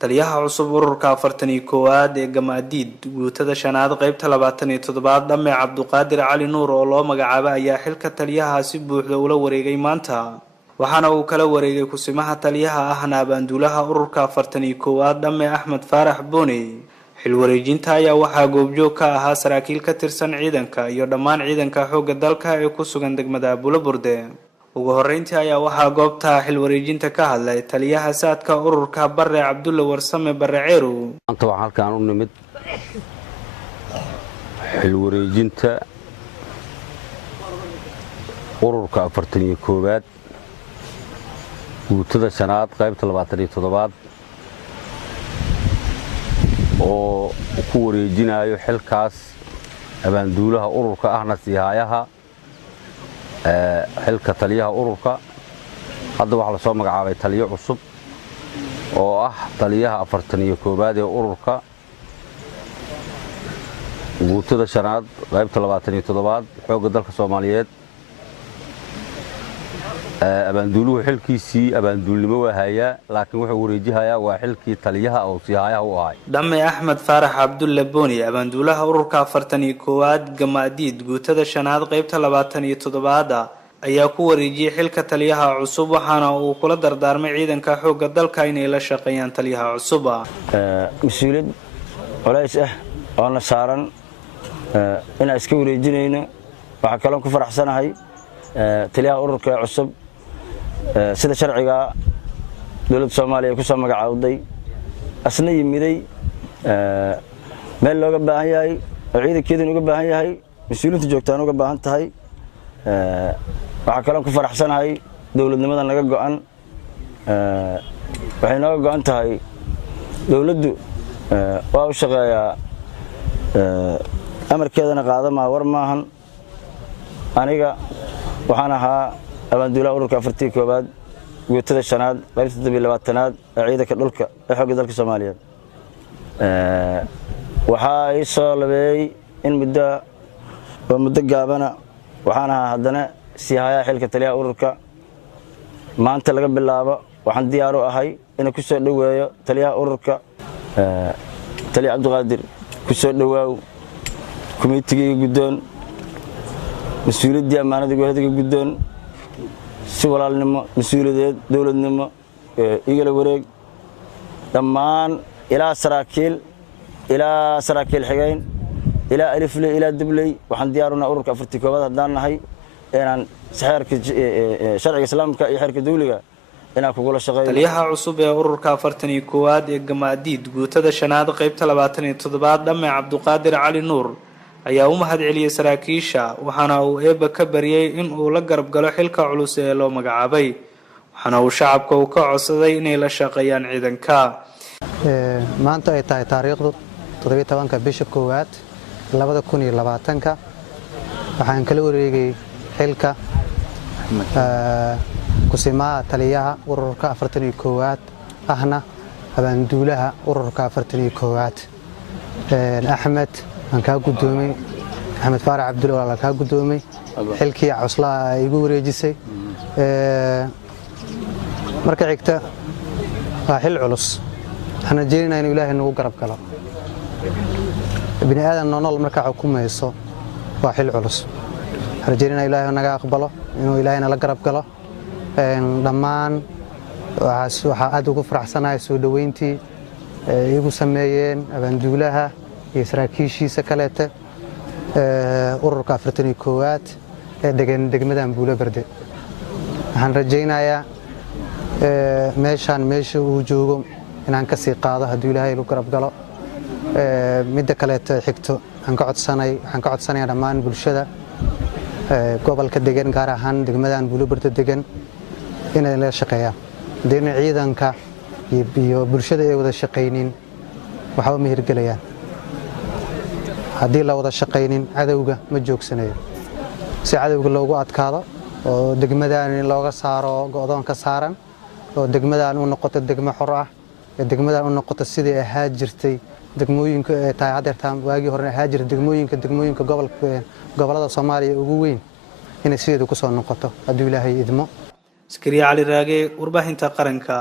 taliyaha cusub ururka 41aad ee Gamaadiid guutada shanaad qaybta 27aad Dhamme Cabduqaadir Cali Nuur oo loo magacaabay ayaa xilka taliyaha si buuxda ula wareegay maanta waxaana uu kala wareegay kusimaha taliyaha ahna abaanduulaha ururka 41aad Dhamme Axmed Faarax Booni xil wareejinta ayaa waxaa goobjoog ka ahaa saraakiil ka tirsan ciidanka iyo dhammaan ciidanka xoogga dalka ee ku sugan degmada Bulaburde ugu horeyntii ayaa waxaa goobta xil wareejinta ka hadlay taliyaha saadka ururka Barre Cabdulle Warsame Barre Ceeru anta waxaan halkaan u nimid xil wareejinta ururka 41aad guutada shanaad qaybta 27aad oo ku wareejinayo xilkaas abaanduulaha ururka ahna siihayaha xilka taliyaha ururka hadda waxa la soo magacaabay taliye cusub oo ah taliyaha 41aad ee ururka guutada shanaad qaybta 27aad xoogga dalka Soomaaliyeed abaanduuluhu xilkiisii abaanduulnimo waa hayaa laakiin wuxuu wareejihayaa waa xilkii taliyaha oo siihayaha u ahay Dhamme Axmed Faarax Cabdulle Booni abaanduulaha ururka 41aad Gamaadiid guutada shanaad qaybta 27aad ayaa ku wareejiyay xilka taliyaha cusub waxaana uu kula dardaarmay ciidanka xoogga dalka inay la shaqeeyaan taliyaha cusub mas'uuliyad culays ah oo la saaran in iska wareejinayno waxa kale oo ku faraxsanahay taliyaha ururka cusub sida sharciga dawladda Soomaaliya ku soo magacaawday asna yimiday meel looga baahan yahay oo ciidankeedu uga baahan yahay mas'uuliyadda joogtaan uga baahan tahay waxa kale oo ku faraxsanahay dawladnimada naga go'an waxay naga go'an tahay dawladdu waa u shaqeeyaa amarkeedana qaadama war maahan aniga waxaan ahaa abaanduulaha ururka 41aad guutada shanaad qaybta 27aad ee ciidanka dhulka ee xoogga dalka Soomaaliyeed waxa ay soo labeeyay in muddo gaabana waxaan ahaa haddana siihayaa xilka taliyaha ururka maanta laga bilaabo waxaan diyaar u ahay inaan ku soo dhaweeyo taliyaha ururka taliya Cabduqaadir ku soo dhawaaw kumitiga guddoon mas'uuliyadda amaanada go'aadiga guddoon si walaalnimo mas'uuliyadeed dawladnimo igala wareeg dhammaan ilaa saraakiil xigeyn ilaa alifle ilaa dibley waxaan diyaar u nahay ururka 41aad haddaan nahay inaan xeerka sharciga islaamka iyo xeerka dawliga inaan kugula shaqeeyo taliyaha cusub ee ururka 41aad ee Gamaadiid guutada shanaad qaybta 27aad Dhamme Cabduqaadir Cali Nuur ayaa u mahad celiyay saraakiisha waxaana uu eeba ka bariyay in uu la garab galo xilka culus ee loo magacaabay waxaana uu shacabka u ka codsaday inay la shaqeeyaan ciidanka maanta ay tahay taariikhdu 17 bisha 1aad 2020 waxaan kala wareegay xilka kusimaha taliyaha ururka 41aad ahna abaanduulaha ururka 41aad Axmed aan ka gudoomay Axmed Faarax Cabdulle walaal ka gudoomay xilkii cuslaa ay igu wareejisay marka xigta waa xil culus waxaan jeedinayaa in Ilaahay nagu garab galo bini aadan nolol marka xukumayso waa xil culus waxaan jeedinayaa Ilaahay naga aqbalo inuu Ilaahayna la garab galo dhammaan waxa aad ugu faraxsanahay soo dhaweyntii igu sameeyeen abaanduulaha iyo saraakiishiisa kaleete ururka 41aad ee degan degmadan Bulaburde waxaan rajaynayaa meesha uu joogo inaan ka sii qaado haddii Ilaahay lagu garab galo midda kaleete xigto waxaan ka codsanayaa dhammaan bulshada gobolka degan gaar ahaan degmadan Bulaburde degan inay la shaqeeyaan deena ciidanka iyo bulshada ay wada shaqeeynin waxa uu mihirgelayaan haddii la wada shaqeynin cadawga ma joogsanayo si cadawga loogu adkaado oo degmadan looga saaro go'doon ka saaran oo degmadan u noqoto degmo xor ah ee degmadan u noqoto sidii ay ahaa jirtay degmooyinka ee tahay hadeertaan waagii hore ahaa jirtay degmooyinka gobolada Soomaaliya ugu weyn inay sideedu ku soo noqoto haddii Ilaahay idmo Askari Ali Raage warbaahinta qaranka